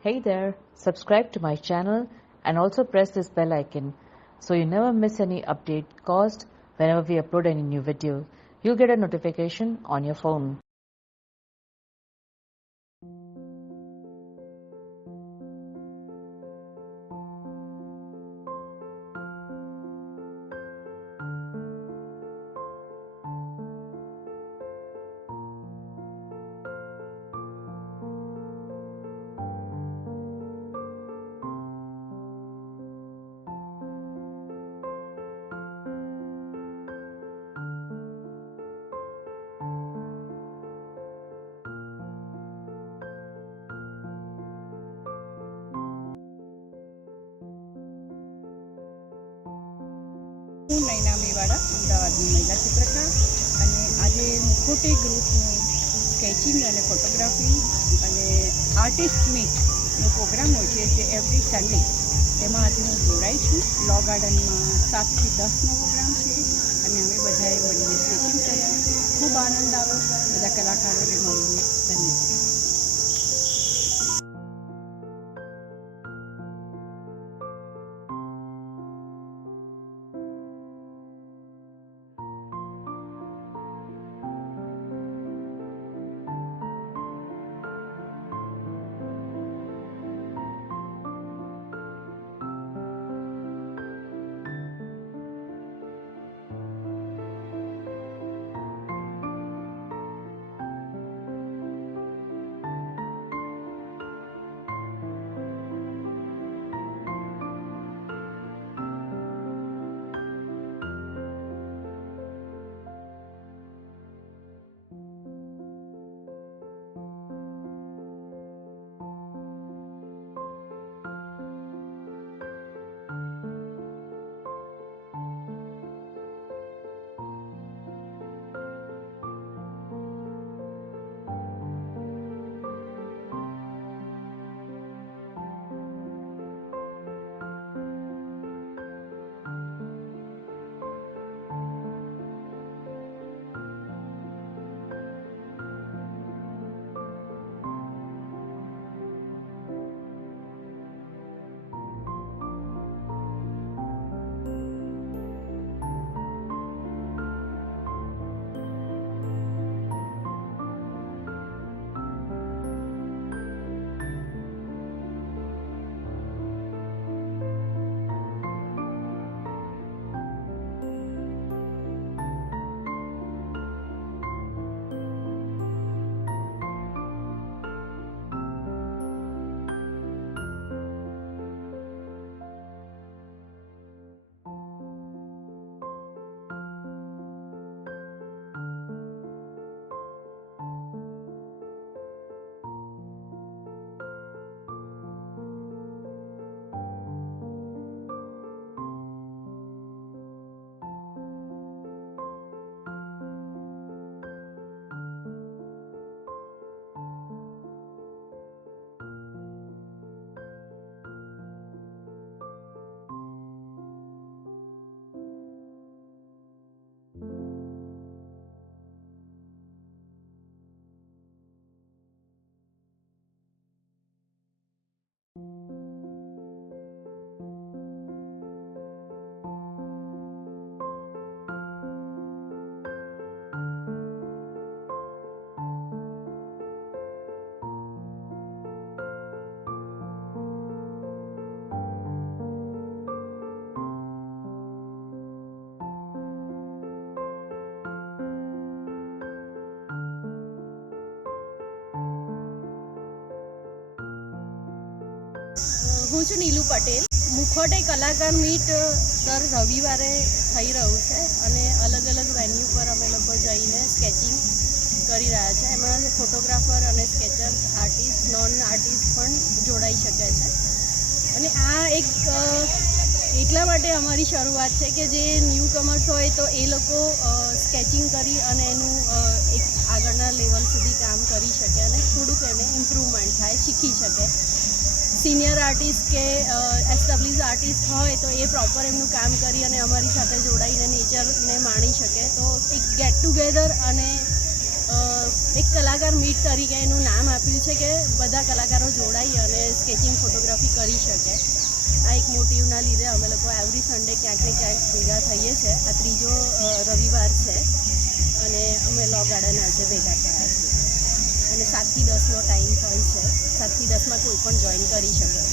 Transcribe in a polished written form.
Hey there, subscribe to my channel and also press this bell icon so you never miss any update caused whenever we upload any new video. You'll get a notification on your phone. હું નૈના મેવાડા અમદાવાદની મહિલા ચિત્રકાર અને આજે મુખોટે ગ્રુપનું sketching અને photography અને artist મીટનો programme હોય છે જે એવરી સન્ડે તેમાં આજે હું જોડાઈ છું. લો ગાર્ડનમાં 7 થી 10નો પ્રોગ્રામ છે અને અમે બધાએ મળીને સ્કેચિંગ કર્યા. ખૂબ આનંદ આવ્યો બધા કલાકારોને મળીને. ધન્યવાદ. હું છું નીલુ પટેલ. મુખોટે કલાકાર મીટ દર રવિવારે થઈ રહ્યું છે અને અલગ અલગ વેન્યુ પર અમે લોકો જઈને સ્કેચિંગ કરી રહ્યા છે. એમાં ફોટોગ્રાફર અને સ્કેચર આર્ટિસ્ટ, નોન આર્ટિસ્ટ પણ જોડાઈ શકે છે. અને આ એક એટલા માટે અમારી શરૂઆત છે કે જે ન્યૂ કમર્સ હોય તો એ લોકો સ્કેચિંગ કરી અને એનું એક આગળના લેવલ સુધી કામ કરી શકે અને થોડુંક એને ઇમ્પ્રૂવમેન્ટ થાય, શીખી શકે. સિનિયર આર્ટિસ્ટ કે એસ્ટાબ્લિશ આર્ટિસ્ટ હોય તો એ પ્રોપર એમનું કામ કરી અને અમારી સાથે જોડાઈને નેચરને માણી શકે. તો એક ગેટ ટુગેધર અને એક કલાકાર મીટ તરીકે એનું નામ આપ્યું છે કે બધા કલાકારો જોડાઈ અને સ્કેચિંગ ફોટોગ્રાફી કરી શકે. આ એક મોટિવના લીધે અમે લોકો એવરી સન્ડે ક્યાંક ને ક્યાંક ભેગા થઈએ છીએ. આ ત્રીજો રવિવાર છે અને અમે લો ગાર્ડન આજે ભેગા થયા છીએ અને 7 થી 10નો ટાઈમ હોય છે. 7 થી 10માં કોઈ પણ જોઈન કરી શકે.